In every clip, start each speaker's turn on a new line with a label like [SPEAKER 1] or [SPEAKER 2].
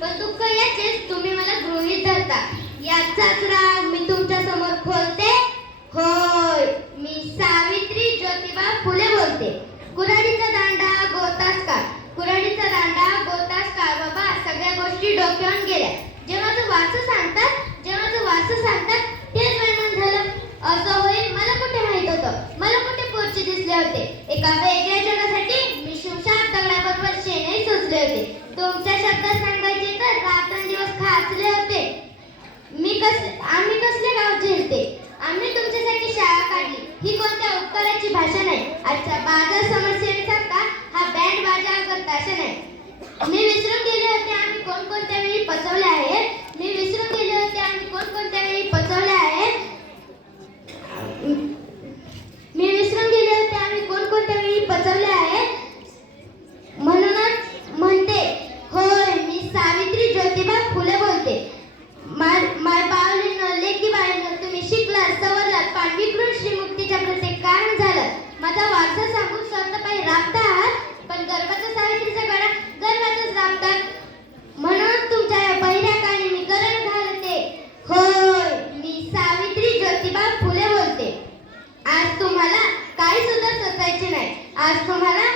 [SPEAKER 1] पण दुःख याचेच तुम्ही मला गृहित धरता. याचाच राग मी तुमच्यासमोर खोलते. होय मी सावित्री ज्योतिबा फुले बोलते. कुऱ्हाडीचा दांडा गोतास काळ. कुऱ्हाडीचा दांडा गोतास काळ. बाबा सगळ्या गोष्टी डोक्यावर गेल्या. जेव्हा तू वास सांगतात जेव्हा तू वास सांगतात तेच वैमन झालं. असं होईल मला कुठे माहीत होतं? मला कुठे पोरचे दिसले होते? एका वेगळ्या जगासाठी मी शिवशाप दगडाबरोबर शेणे सुचले होते. तुमच्या शब्दात रात्रंदिवस होते. मी कस आम्ही कसले गाव झेलते? आम्ही तुमच्यासाठी शाळा काढली. ही कोणत्या उपकाराची भाषा नाही? अच्छा बाजार समस्येसारखा हा बँड बाजा करता नाही. राबतात म्हणून तुमच्या मी घालते. मी सावित्री ज्योतिबा फुले आज तुम्हाला काही सुद्धा सोचायचे नाही. आज तुम्हाला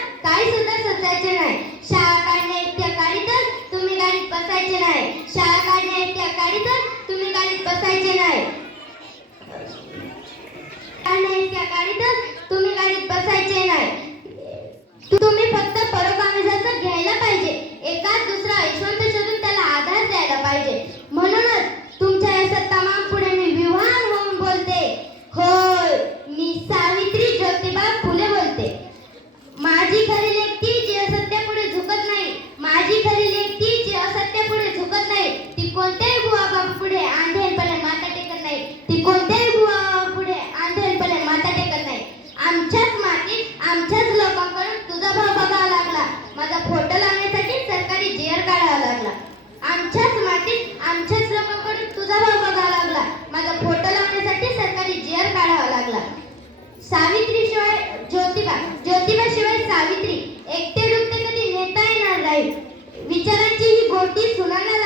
[SPEAKER 1] पुढे आंधळी पले माता टेकत नाही. ती कोणत्याही पुढे आंधळी पले माता टेकत नाही. आमच्याच मातीत आमच्याच लोकांकडून तुझा भाव बघावा लागला. माझा फोटो लावण्यासाठी सरकारी जेअर काढावा लागला. आमच्याच मातीत आमच्याच लोकांकडून तुझा भाव बघावा लागला. माझा फोटो लावण्यासाठी सरकारी जेअर काढावा लागला. सावित्री शिवाय ज्योतिबा ज्योतिबा शिवाय सावित्री एकटे रुपये कधी नेता येणार नाही. विचारांची ही गोष्टी सुनाना